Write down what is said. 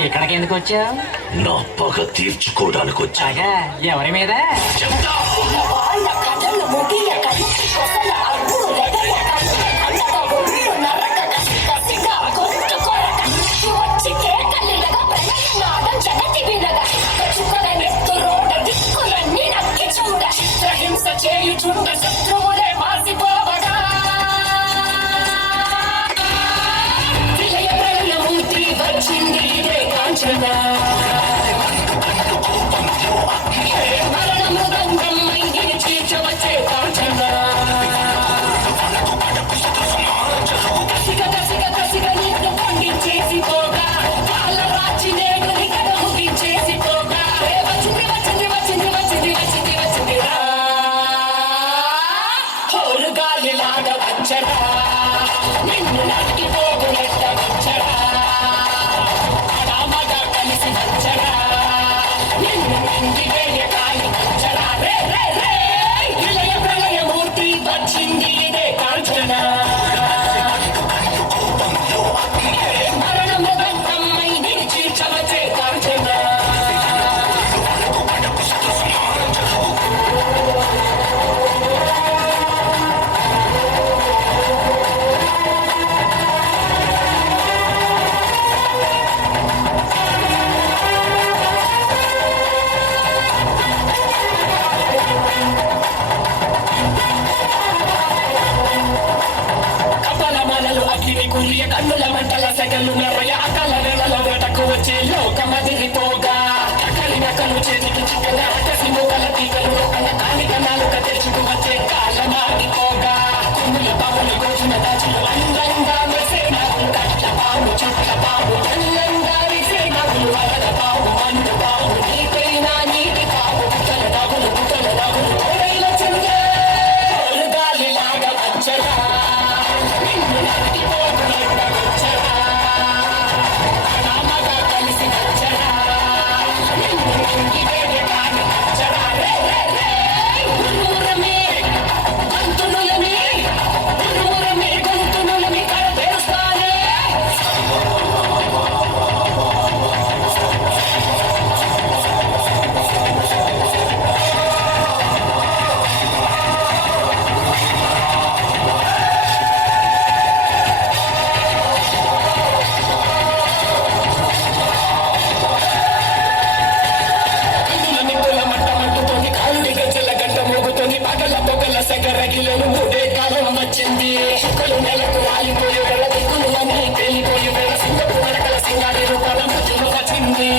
ఇక్కడికి ఎందుకు వచ్చావు? నా పగ తీర్చుకోవడానికి వచ్చాగా. ఎవరి మీద? చెప్తా. కన్నుల మంటల సెగలు నరయ అకల నెలల వేటకు వచ్చి లోకమదిరిపోగా అకలి నకలు చేతికి చిక్కగా కసి మూగల తీగలు అన్న కాలిక నాలుక తెరుచుకు వచ్చే కాలమాగిపోగా కుమ్ముల పాములు గోచిన దాచులు అందంగా మెసే నాగులు కట్ల పాము చుట్ల పాము తెల్లంగా విసే నాగులు వరద పాము మండు పాము నీకైనా నీటి పాము పుట్టల నాగులు కోరైల చిందే గాలిలాగా వచ్చరా నిన్ను నడిపోగులే సెగరగిలను మూడే కాలం వచ్చింది చుక్కలు నెలకు రాలిపోయే వేళ దిక్కులు అన్నీ పేలిపోయే వేళ సింగపు నడకల సింగారి రూపాల మధ్యలో వచ్చింది.